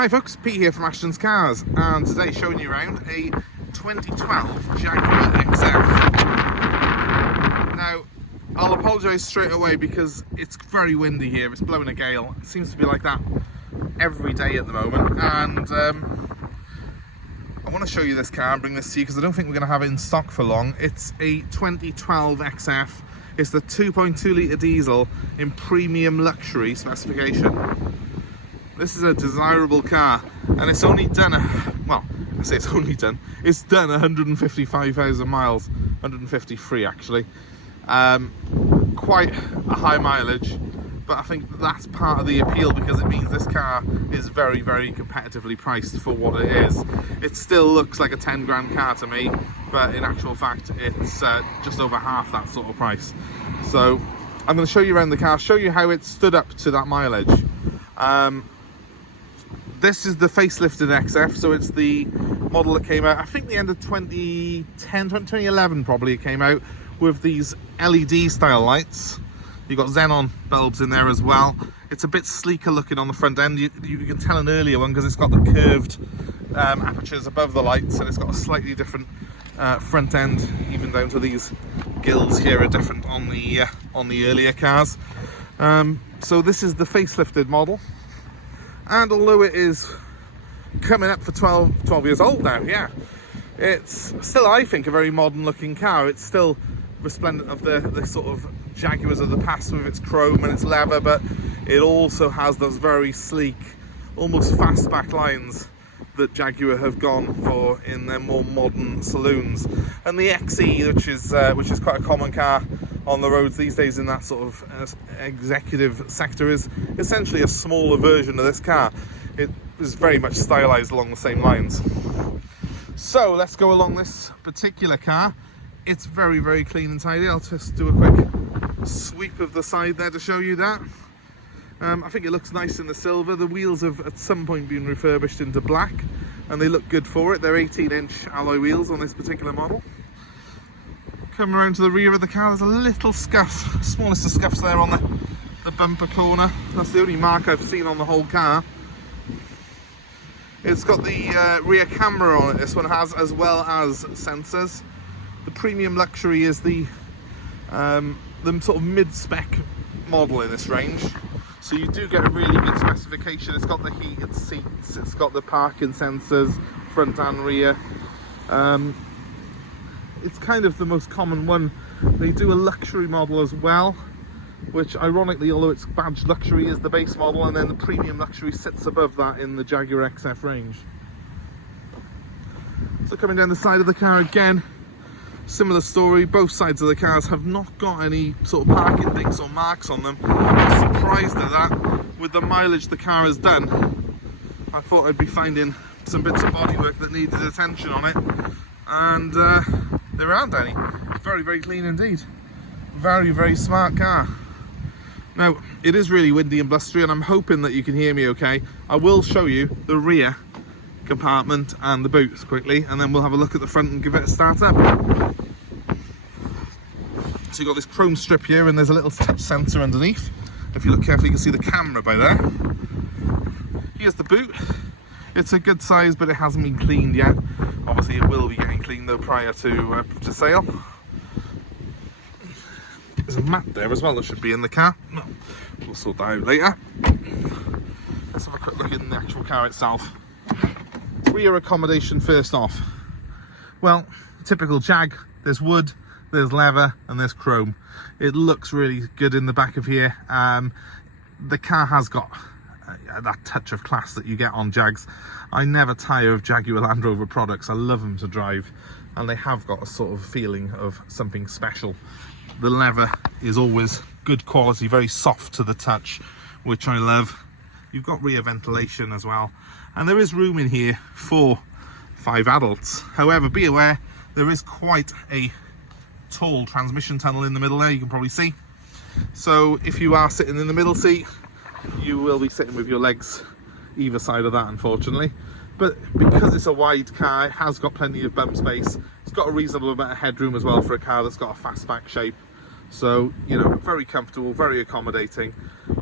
Hi folks, Pete here from Ashton's Cars, and today showing you around a 2012 Jaguar XF. Now, I'll apologise straight away because it's very windy here, it's blowing a gale. It seems to be like that every day at the moment, and I want to show you this car and bring this to you because I don't think we're going to have it in stock for long. It's a 2012 XF. It's the 2.2 litre diesel in premium luxury specification. This is a desirable car, and it's only done, it's done 155,000 miles, 153 actually. Quite a high mileage, but I think that's part of the appeal because it means this car is very, very competitively priced for what it is. It still looks like a 10 grand car to me, but in actual fact, it's just over half that sort of price. So I'm going to show you around the car, show you how it stood up to that mileage. This is the facelifted XF, so it's the model that came out, I think the end of 2011 probably it came out, with these LED style lights. You've got xenon bulbs in there as well. It's a bit sleeker looking on the front end. You can tell an earlier one because it's got the curved apertures above the lights, and it's got a slightly different front end, even down to these gills here are different on the earlier cars. So this is the facelifted model. And although it is coming up for 12 years old now, yeah, it's still, I think, a very modern looking car. It's still resplendent of the sort of Jaguars of the past with its chrome and its leather, but it also has those very sleek, almost fastback lines that Jaguar have gone for in their more modern saloons. And the XE, which is quite a common car on the roads these days in that sort of executive sector, is essentially a smaller version of this car. It is very much stylized along the same lines. So let's go along this particular car. It's very, very clean and tidy. I'll just do a quick sweep of the side there to show you that. I think it looks nice in the silver. The wheels have at some point been refurbished into black, and they look good for it. They're 18-inch alloy wheels on this particular model. Coming around to the rear of the car, there's a little scuff, smallest of scuffs there on the bumper corner. That's the only mark I've seen on the whole car. It's got the rear camera on it, this one has, as well as sensors. The premium luxury is the sort of mid-spec model in this range. So you do get a really good specification. It's got the heated seats, it's got the parking sensors, front and rear. It's kind of the most common one. They do a luxury model as well, which ironically, although it's badged luxury, is the base model, and then the premium luxury sits above that in the Jaguar XF range. So coming down the side of the car again, similar story. Both sides of the cars have not got any sort of parking dinks or marks on them. I'm surprised at that. With the mileage the car has done, I thought I'd be finding some bits of bodywork that needed attention on it, and there aren't any. Very, very clean indeed. Very, very smart car. Now, it is really windy and blustery, and I'm hoping that you can hear me okay. I will show you the rear compartment and the boots quickly, and then we'll have a look at the front and give it a start up. So you've got this chrome strip here, and there's a little touch sensor underneath. If you look carefully, you can see the camera by there. Here's the boot. It's a good size, but it hasn't been cleaned yet. Obviously it will be getting cleaned though prior to sale. There's a mat there as well that should be in the car. No, we'll sort that out later. Let's have a quick look in the actual car itself. Rear accommodation first off. Well, typical Jag, there's wood, there's leather, and there's chrome. It looks really good in the back of here. The car has got that touch of class that you get on Jags. I never tire of Jaguar Land Rover products. I love them to drive, and they have got a sort of feeling of something special. The leather is always good quality, very soft to the touch, which I love. You've got rear ventilation as well, and there is room in here for 5 adults. However, be aware, there is quite a tall transmission tunnel in the middle there, you can probably see. So if you are sitting in the middle seat, you will be sitting with your legs either side of that, unfortunately. But because it's a wide car, it has got plenty of bum space. It's got a reasonable amount of headroom as well for a car that's got a fastback shape. So, you know, very comfortable, very accommodating.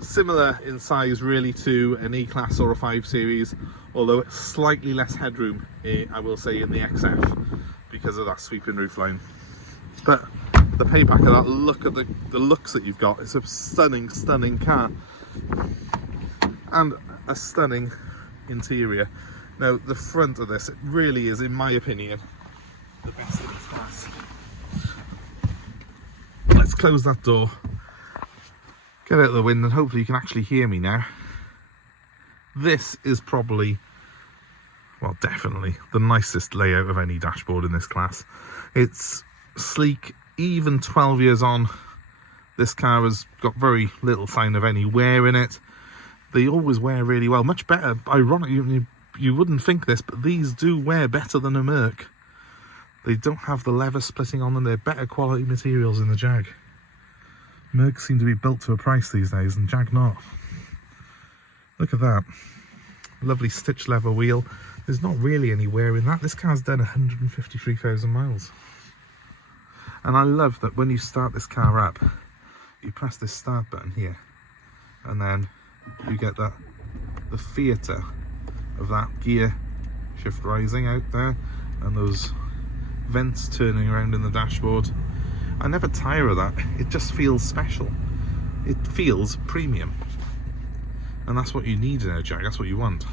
Similar in size really to an E-Class or a 5 Series, although it's slightly less headroom, I will say, in the XF because of that sweeping roofline. But the payback of that, look at the looks that you've got. It's a stunning, stunning car. And a stunning interior. Now, the front of this, it really is, in my opinion, the best in its class. Let's close that door, get out of the wind, and hopefully you can actually hear me now. This is probably, well, definitely the nicest layout of any dashboard in this class. It's sleek. Even 12 years on, this car has got very little sign of any wear in it. They always wear really well, much better. Ironically, you wouldn't think this, but these do wear better than a Merc. They don't have the leather splitting on them. They're better quality materials in the Jag. Mercs seem to be built to a price these days, and Jag not. Look at that. Lovely stitched leather wheel. There's not really any wear in that. This car's done 153,000 miles. And I love that when you start this car up, you press this start button here, and then you get the theatre of that gear shift rising out there, and those vents turning around in the dashboard. I never tire of that. It just feels special. It feels premium, and that's what you need in a Jag. That's what you want.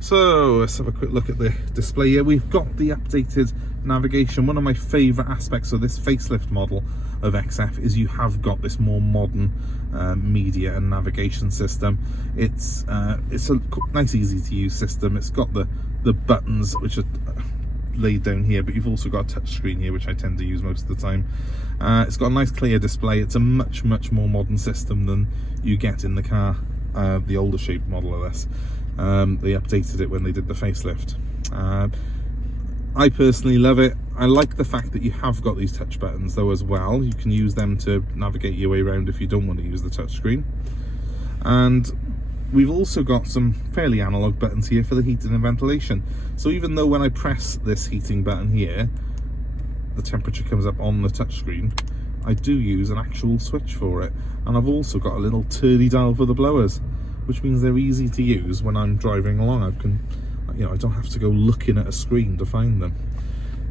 So let's have a quick look at the display here. We've got the updated navigation. One of my favourite aspects of this facelift model of XF is you have got this more modern media and navigation system. It's a nice, easy to use system. It's got the buttons which are laid down here, but you've also got a touch screen here, which I tend to use most of the time. It's got a nice clear display. It's a much more modern system than you get in the car, the older shape model of this. They updated it when they did the facelift. I personally love it. I like the fact that you have got these touch buttons though as well. You can use them to navigate your way around if you don't want to use the touch screen. And we've also got some fairly analog buttons here for the heating and ventilation. So even though when I press this heating button here, the temperature comes up on the touch screen, I do use an actual switch for it. And I've also got a little turdy dial for the blowers, which means they're easy to use when I'm driving along. I don't have to go looking at a screen to find them.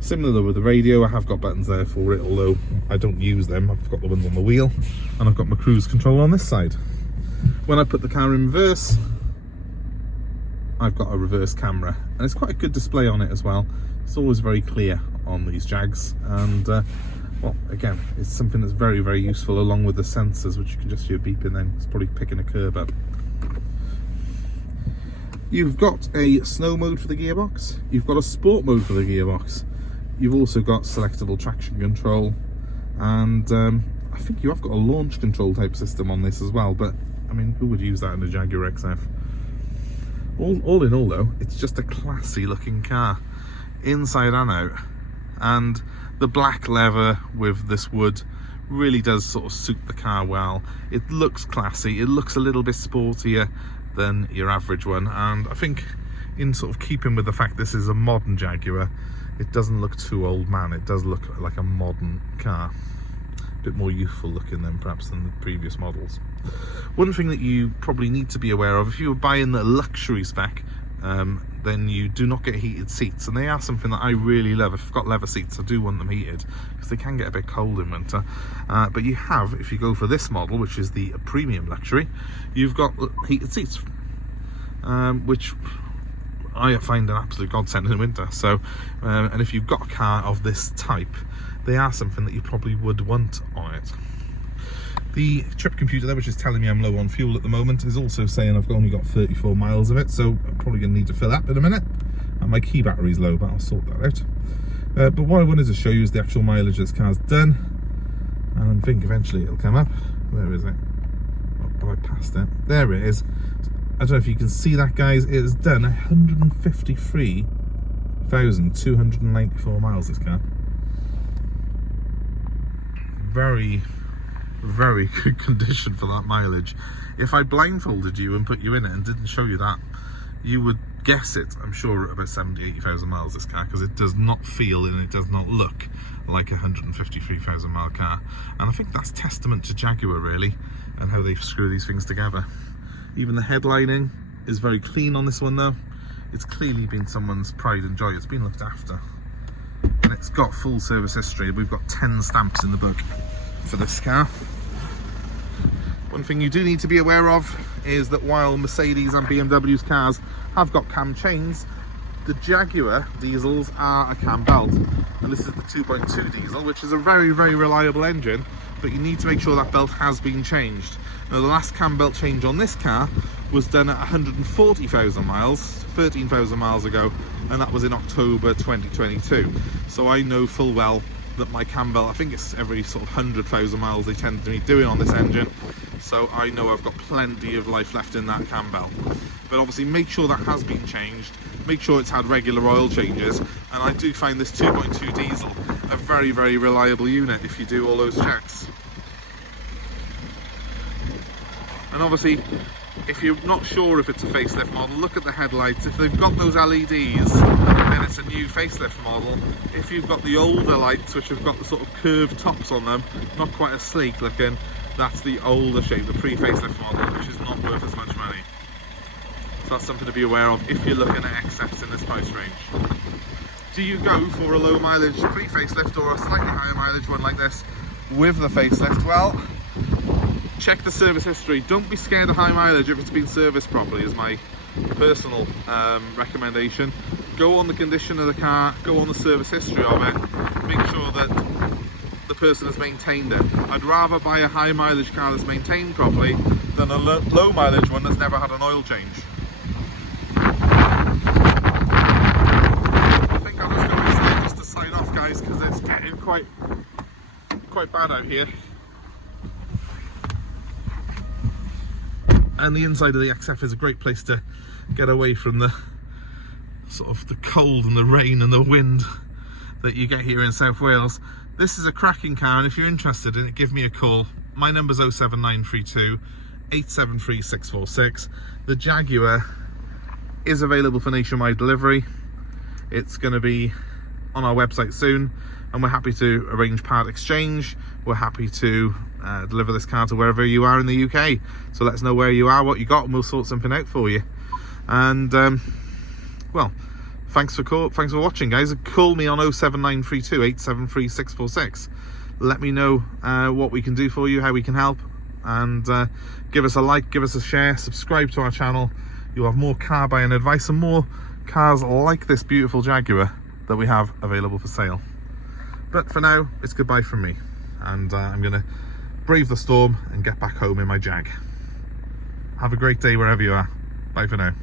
Similar with the radio, I have got buttons there for it, although I don't use them. I've got the ones on the wheel, and I've got my cruise control on this side. When I put the car in reverse, I've got a reverse camera, and it's quite a good display on it as well. It's always very clear on these Jags, and well, again, it's something that's very useful, along with the sensors, which you can just hear beeping then. It's probably picking a curb up. You've got a snow mode for the gearbox. You've got a sport mode for the gearbox. You've also got selectable traction control, and I think you have got a launch control type system on this as well, but I mean, who would use that in a Jaguar XF? All in all though, it's just a classy looking car, inside and out, and the black leather with this wood really does sort of suit the car well. It looks classy, it looks a little bit sportier than your average one, and I think in sort of keeping with the fact this is a modern Jaguar, it doesn't look too old man. It does look like a modern car, a bit more youthful looking than perhaps than the previous models. One thing that you probably need to be aware of, if you were buying the luxury spec, then you do not get heated seats, and they are something that I really love. If I've got leather seats, I do want them heated because they can get a bit cold in winter. But you have, if you go for this model, which is the premium luxury, you've got heated seats, which I find an absolute godsend in winter. So, and if you've got a car of this type, they are something that you probably would want on it. The trip computer there, which is telling me I'm low on fuel at the moment, is also saying I've only got 34 miles of it, so I'm probably going to need to fill up in a minute. And my key battery's low, but I'll sort that out. But what I wanted to show you is the actual mileage this car's done, and I think eventually it'll come up. Where is it? Oh, I passed it. There it is. I don't know if you can see that, guys. It has done 153,294 miles, this car. Very good condition for that mileage. If I blindfolded you and put you in it and didn't show you that, you would guess it, I'm sure, about 70,000-80,000 miles, this car, because it does not feel and it does not look like a 153,000 mile car. And I think that's testament to Jaguar, really, and how they screw these things together. Even the headlining is very clean on this one, though. It's clearly been someone's pride and joy. It's been looked after. And it's got full service history. We've got 10 stamps in the book for this car. One thing you do need to be aware of is that while Mercedes and BMW's cars have got cam chains, the Jaguar diesels are a cam belt. And this is the 2.2 diesel, which is a very, very reliable engine, but you need to make sure that belt has been changed. Now, the last cam belt change on this car was done at 140,000 miles, 13,000 miles ago, and that was in October 2022. So I know full well that my cam belt, I think it's every sort of 100,000 miles they tend to be doing on this engine. So I know I've got plenty of life left in that cam belt. But obviously make sure that has been changed, make sure it's had regular oil changes, and I do find this 2.2 diesel a very, very reliable unit if you do all those checks. And obviously, if you're not sure if it's a facelift model, look at the headlights. If they've got those LEDs, then it's a new facelift model. If you've got the older lights, which have got the sort of curved tops on them, not quite as sleek looking, that's the older shape, the pre-facelift model, which is not worth as much money. So that's something to be aware of if you're looking at XFs in this price range. Do you go for a low mileage pre-facelift or a slightly higher mileage one like this with the facelift? Well, check the service history. Don't be scared of high mileage if it's been serviced properly, is my personal recommendation. Go on the condition of the car, go on the service history of it, make sure that the person has maintained it. I'd rather buy a high mileage car that's maintained properly than a low mileage one that's never had an oil change. I think I'm just going to say just to sign off, guys, because it's getting quite bad out here. And the inside of the XF is a great place to get away from the sort of the cold and the rain and the wind that you get here in South Wales. This is a cracking car, and if you're interested in it, give me a call. My number's 07932 873 646. The Jaguar is available for nationwide delivery. It's going to be on our website soon, and we're happy to arrange part exchange. We're happy to deliver this car to wherever you are in the UK. So let us know where you are, what you got, and we'll sort something out for you. And well, thanks for watching, guys. Call me on 07932 873 646. Let me know what we can do for you, how we can help, and give us a like, give us a share, subscribe to our channel. You'll have more car buying advice and more cars like this beautiful Jaguar that we have available for sale. But for now, it's goodbye from me, and I'm gonna brave the storm and get back home in my Jag. Have a great day wherever you are. Bye for now.